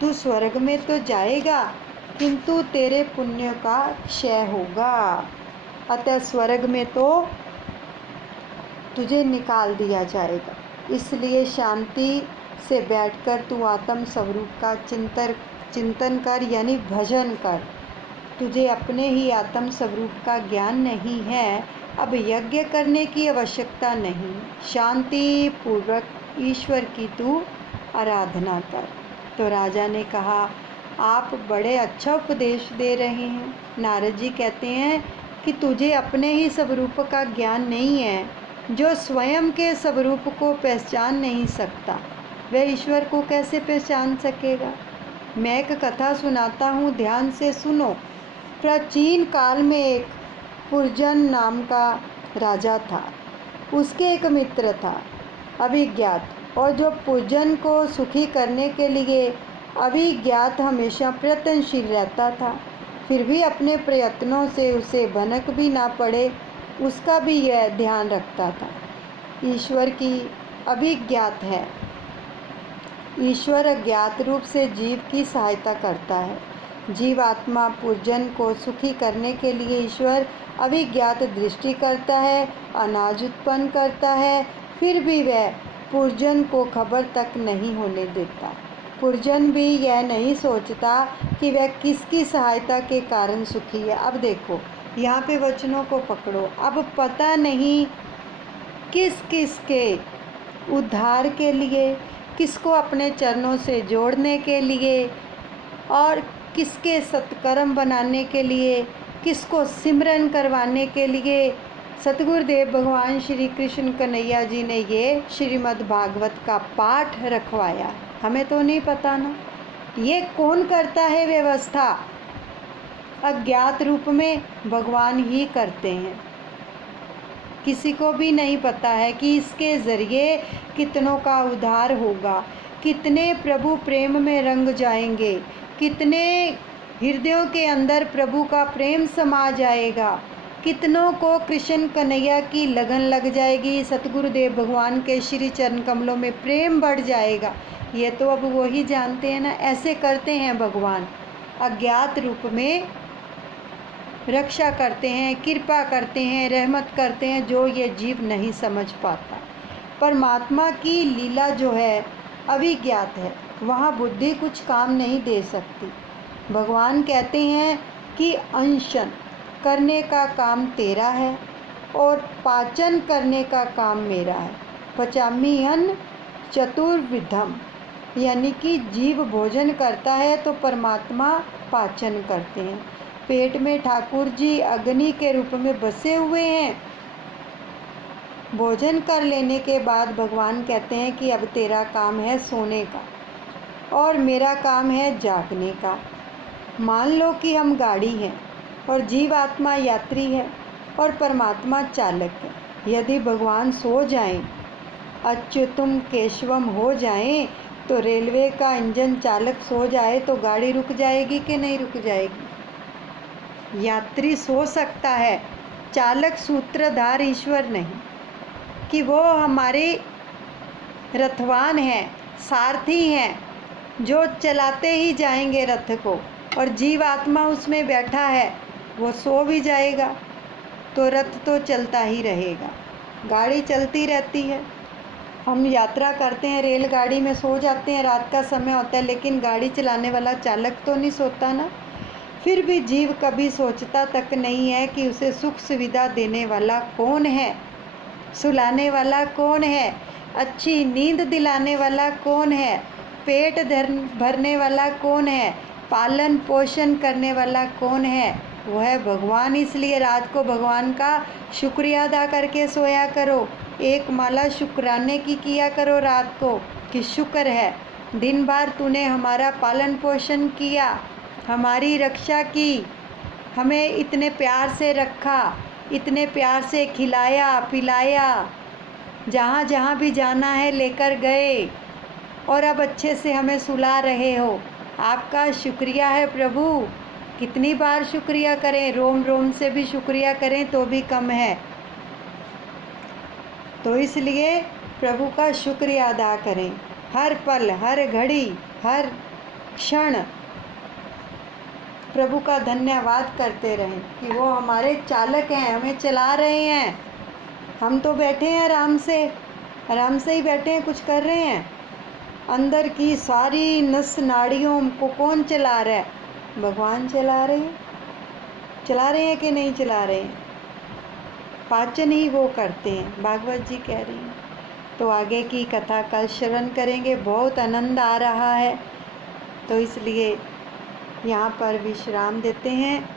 तू स्वर्ग में तो जाएगा, किंतु तेरे पुण्य का क्षय होगा। अतः स्वर्ग में तो तुझे निकाल दिया जाएगा। इसलिए शांति से बैठकर तू आत्म स्वरूप का चिंतन कर, यानी भजन कर। तुझे अपने ही आत्म स्वरूप का ज्ञान नहीं है, अब यज्ञ करने की आवश्यकता नहीं। शांति पूर्वक ईश्वर की तू आराधना कर। तो राजा ने कहा, आप बड़े अच्छा उपदेश दे रहे हैं। नारद जी कहते हैं कि तुझे अपने ही स्वरूप का ज्ञान नहीं है। जो स्वयं के स्वरूप को पहचान नहीं सकता, वह ईश्वर को कैसे पहचान सकेगा? मैं एक कथा सुनाता हूँ, ध्यान से सुनो। प्राचीन काल में एक पुरजन नाम का राजा था। उसके एक मित्र था, अभिज्ञात, और जो पुरजन को सुखी करने के लिए अभिज्ञात हमेशा प्रयत्नशील रहता था। फिर भी अपने प्रयत्नों से उसे भनक भी ना पड़े, उसका भी यह ध्यान रखता था। ईश्वर की अभिज्ञात है। ईश्वर अज्ञात रूप से जीव की सहायता करता है। जीवात्मा पुरजन को सुखी करने के लिए ईश्वर अभिज्ञात दृष्टि करता है, अनाज उत्पन्न करता है। फिर भी वह पुरजन को खबर तक नहीं होने देता। पुरजन भी यह नहीं सोचता कि वह किसकी सहायता के कारण सुखी है। अब देखो यहाँ पे वचनों को पकड़ो। अब पता नहीं किस किस के उद्धार के लिए, किसको अपने चरणों से जोड़ने के लिए और किसके सत्कर्म बनाने के लिए, किसको सिमरन करवाने के लिए सतगुरुदेव भगवान श्री कृष्ण कन्हैया जी ने ये श्रीमद् भागवत का पाठ रखवाया। हमें तो नहीं पता ना। ये कौन करता है व्यवस्था? अज्ञात रूप में भगवान ही करते हैं। किसी को भी नहीं पता है कि इसके ज़रिए कितनों का उद्धार होगा, कितने प्रभु प्रेम में रंग जाएंगे, कितने हृदयों के अंदर प्रभु का प्रेम समा जाएगा, कितनों को कृष्ण कन्हैया की लगन लग जाएगी, सतगुरुदेव भगवान के श्री चरण कमलों में प्रेम बढ़ जाएगा। ये तो अब वो ही जानते हैं ना। ऐसे करते हैं भगवान, अज्ञात रूप में रक्षा करते हैं, कृपा करते हैं, रहमत करते हैं, जो ये जीव नहीं समझ पाता। परमात्मा की लीला जो है अविज्ञात है, वहाँ बुद्धि कुछ काम नहीं दे सकती। भगवान कहते हैं कि अनशन करने का काम तेरा है और पाचन करने का काम मेरा है। पचामी अन्न चतुर्विधम, यानी कि जीव भोजन करता है तो परमात्मा पाचन करते हैं। पेट में ठाकुर जी अग्नि के रूप में बसे हुए हैं। भोजन कर लेने के बाद भगवान कहते हैं कि अब तेरा काम है सोने का और मेरा काम है जागने का। मान लो कि हम गाड़ी हैं और जीव आत्मा यात्री है और परमात्मा चालक है। यदि भगवान सो जाएं, अच्युतम केशवम हो जाएं, तो रेलवे का इंजन चालक सो जाए तो गाड़ी रुक जाएगी कि नहीं रुक जाएगी? यात्री सो सकता है, चालक सूत्रधार ईश्वर नहीं, कि वो हमारे रथवान हैं, सारथी हैं, जो चलाते ही जाएंगे रथ को, और जीव आत्मा उसमें बैठा है, वो सो भी जाएगा तो रथ तो चलता ही रहेगा, गाड़ी चलती रहती है। हम यात्रा करते हैं रेलगाड़ी में, सो जाते हैं, रात का समय होता है, लेकिन गाड़ी चलाने वाला चालक तो नहीं सोता ना। फिर भी जीव कभी सोचता तक नहीं है कि उसे सुख सुविधा देने वाला कौन है, सुलाने वाला कौन है, अच्छी नींद दिलाने वाला कौन है, पेट भरने वाला कौन है, पालन पोषण करने वाला कौन है? वो है भगवान। इसलिए रात को भगवान का शुक्रिया अदा करके सोया करो। एक माला शुक्राने की किया करो रात को कि शुक्र है दिन भर तूने हमारा पालन पोषण किया, हमारी रक्षा की, हमें इतने प्यार से रखा, इतने प्यार से खिलाया पिलाया, जहाँ जहाँ भी जाना है लेकर गए, और अब अच्छे से हमें सुला रहे हो। आपका शुक्रिया है प्रभु। कितनी बार शुक्रिया करें? रोम रोम से भी शुक्रिया करें तो भी कम है। तो इसलिए प्रभु का शुक्रिया अदा करें, हर पल, हर घड़ी, हर क्षण प्रभु का धन्यवाद करते रहें कि वो हमारे चालक हैं, हमें चला रहे हैं। हम तो बैठे हैं आराम से ही बैठे हैं, कुछ कर रहे हैं? अंदर की सारी नस नाड़ियों को कौन चला रहा है? भगवान चला रहे हैं। चला रहे हैं कि नहीं चला रहे हैं? पाचन ही वो करते हैं, भागवत जी कह रही हैं। तो आगे की कथा कल श्रवण करेंगे। बहुत आनंद आ रहा है, तो इसलिए यहाँ पर विश्राम देते हैं।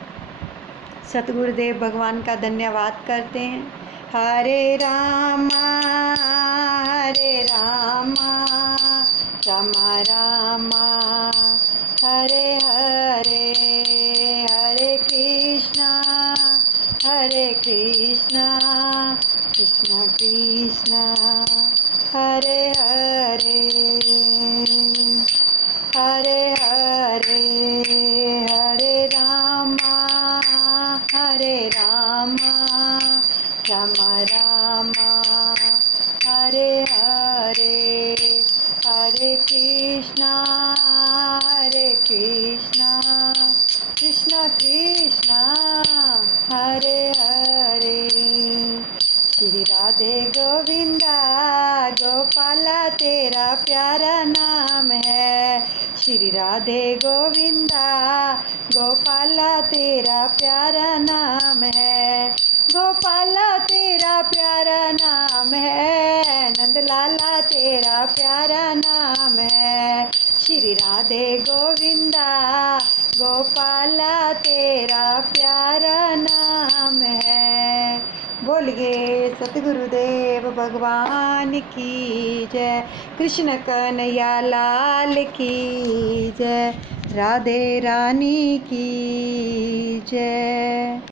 सतगुरुदेव भगवान का धन्यवाद करते हैं। हरे रामा रामा रामा हरे हरे, हरे कृष्णा कृष्णा कृष्णा हरे हरे, हरे हरे, हरे रामा रामा रामा हरे हरे, हरे कृष्णा कृष्णा कृष्णा हरे हरे। श्री राधे गोविंदा गोपाला तेरा प्यारा नाम है। श्री राधे गोविंदा गोपाला तेरा प्यारा नाम है। गोपाला तेरा प्यारा नाम है, नंदलाला तेरा प्यारा नाम है। श्री राधे गोविंदा गोपाला तेरा प्यारा नाम है। बोलिए सतगुरुदेव भगवान की जय। कृष्ण कन्हैया लाल की जय। राधे रानी की जय।